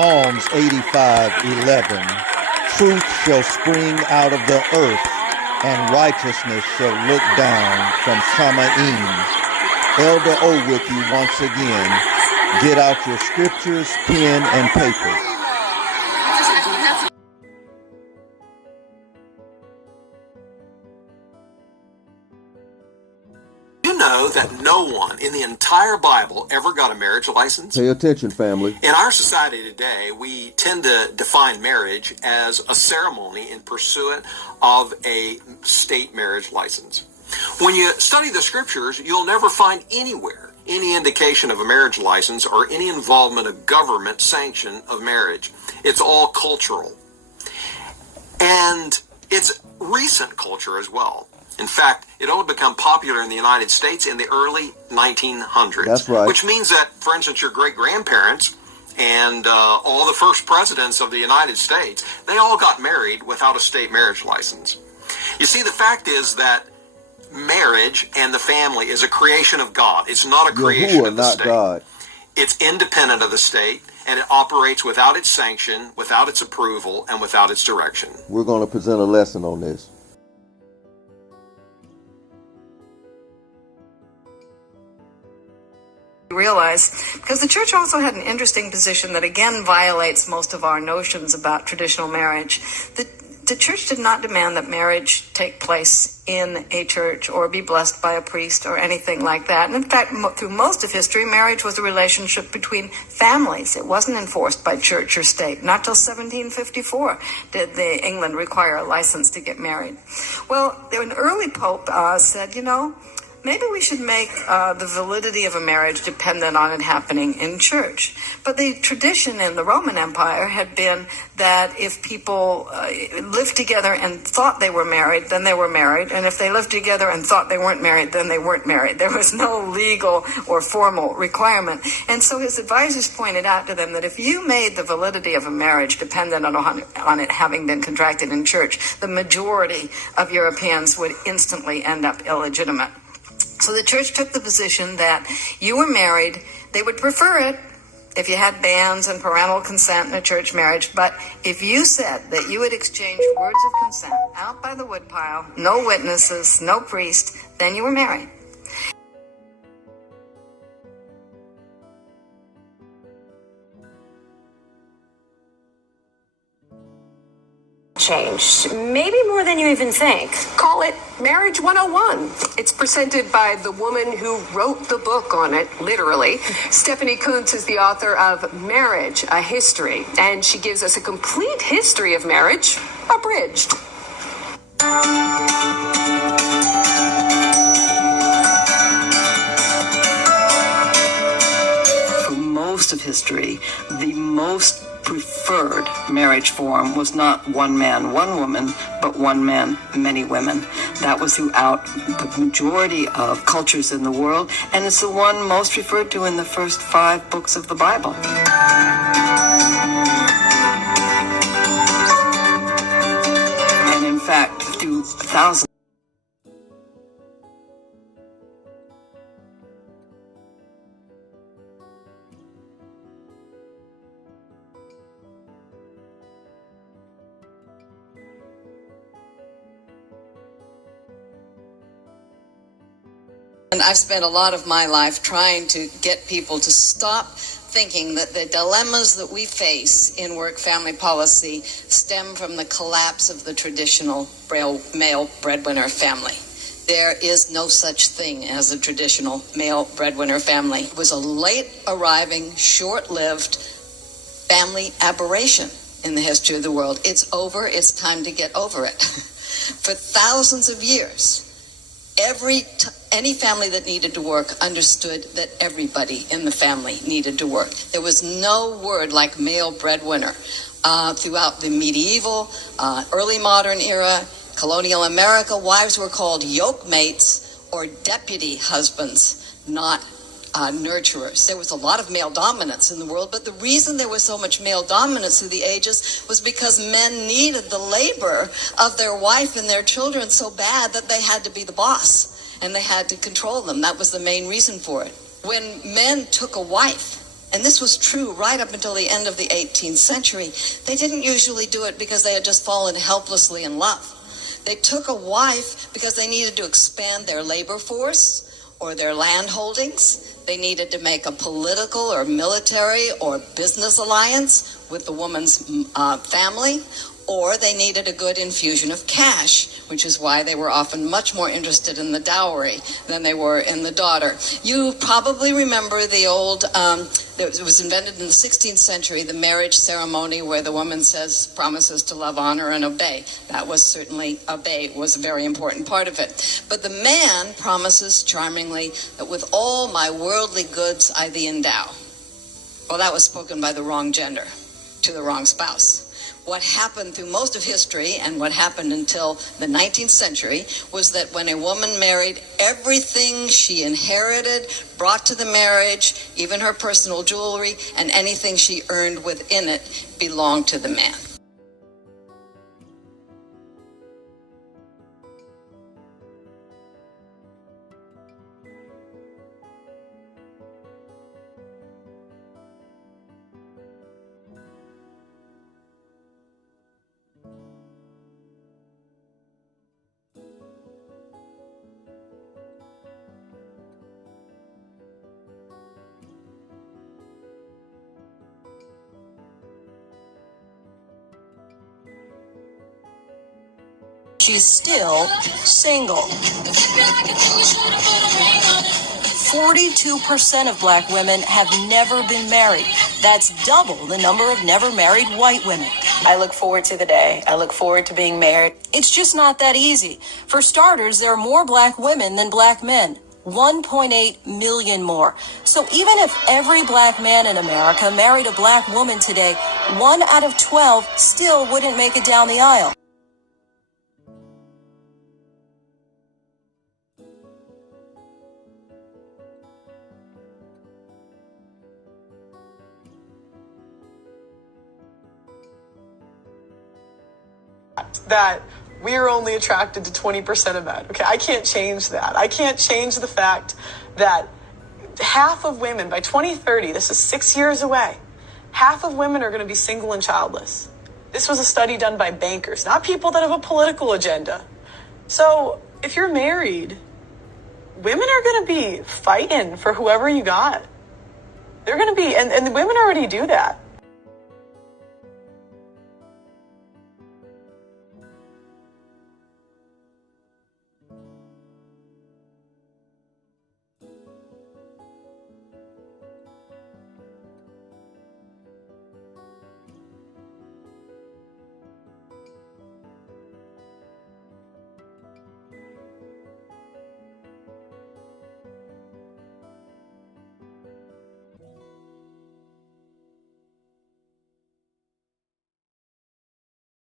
Psalms 85:11. Truth shall spring out of the earth, and righteousness shall look down from Shamaim. Elder O with you once again. Get out your scriptures, pen, and paper. You know that no one in the entire Bible ever got a marriage license? Pay attention, family. In our society today, we tend to define marriage as a ceremony in pursuit of a state marriage license. When you study the scriptures, you'll never find anywhere any indication of a marriage license or any involvement of government sanction of marriage. It's all cultural. And it's recent culture as well. In fact, it only became popular in the United States in the early 1900s. That's right. Which means that, for instance, your great-grandparents and all the first presidents of the United States, they all got married without a state marriage license. You see, the fact is that marriage and the family is a creation of God. It's not a creation of the state. God. It's independent of the state, and it operates without its sanction, without its approval, and without its direction. We're going to present a lesson on this. Realize, because the church also had an interesting position that again violates most of our notions about traditional marriage. The church did not demand that marriage take place in a church or be blessed by a priest or anything like that. And in fact, through most of history, marriage was a relationship between families. It wasn't enforced by church or state. Not till 1754 did England require a license to get married. Well, an early pope said, maybe we should make the validity of a marriage dependent on it happening in church. But the tradition in the Roman Empire had been that if people lived together and thought they were married, then they were married. And if they lived together and thought they weren't married, then they weren't married. There was no legal or formal requirement. And so his advisors pointed out to them that if you made the validity of a marriage dependent on it having been contracted in church, the majority of Europeans would instantly end up illegitimate. So the church took the position that you were married. They would prefer it if you had banns and parental consent in a church marriage. But if you said that you would exchange words of consent out by the woodpile, no witnesses, no priest, then you were married. Changed, maybe more than you even think. Call it Marriage 101. It's presented by the woman who wrote the book on it, literally. Stephanie Coontz is the author of Marriage, A History, and she gives us a complete history of marriage, abridged. For most of history, the most preferred marriage form was not one man, one woman, but one man, many women. That was throughout the majority of cultures in the world, and it's the one most referred to in the first 5 books of the Bible. And in fact, through thousands And I've spent a lot of my life trying to get people to stop thinking that the dilemmas that we face in work-family policy stem from the collapse of the traditional male breadwinner family. There is no such thing as a traditional male breadwinner family. It was a late-arriving, short-lived family aberration in the history of the world. It's over. It's time to get over it. For thousands of years, any family that needed to work understood that everybody in the family needed to work. There was no word like male breadwinner. Throughout the medieval, early modern era, colonial America, wives were called yoke mates or deputy husbands, not nurturers. There was a lot of male dominance in the world, but the reason there was so much male dominance through the ages was because men needed the labor of their wife and their children so bad that they had to be the boss and they had to control them. That was the main reason for it. When men took a wife, and this was true right up until the end of the 18th century, they didn't usually do it because they had just fallen helplessly in love. They took a wife because they needed to expand their labor force or their land holdings. They needed to make a political or military or business alliance with the woman's family, or they needed a good infusion of cash, which is why they were often much more interested in the dowry than they were in the daughter. You probably remember the old, it was invented in the 16th century, the marriage ceremony where the woman promises to love, honor, and obey. That was certainly, obey was a very important part of it. But the man promises charmingly that with all my worldly goods I thee endow. Well, that was spoken by the wrong gender to the wrong spouse. What happened through most of history and what happened until the 19th century was that when a woman married, everything she inherited, brought to the marriage, even her personal jewelry, and anything she earned within it belonged to the man. She's still single. 42% of black women have never been married. That's double the number of never married white women. I look forward to the day. I look forward to being married. It's just not that easy. For starters, there are more black women than black men. 1.8 million more. So even if every black man in America married a black woman today, 1 out of 12 still wouldn't make it down the aisle. That we're only attracted to 20% of men. Okay, I can't change that. I can't change the fact that half of women by 2030, this is 6 years away, half of women are going to be single and childless. This was a study done by bankers, not people that have a political agenda. So if you're married, women are going to be fighting for whoever you got. They're going to be, and the women already do that.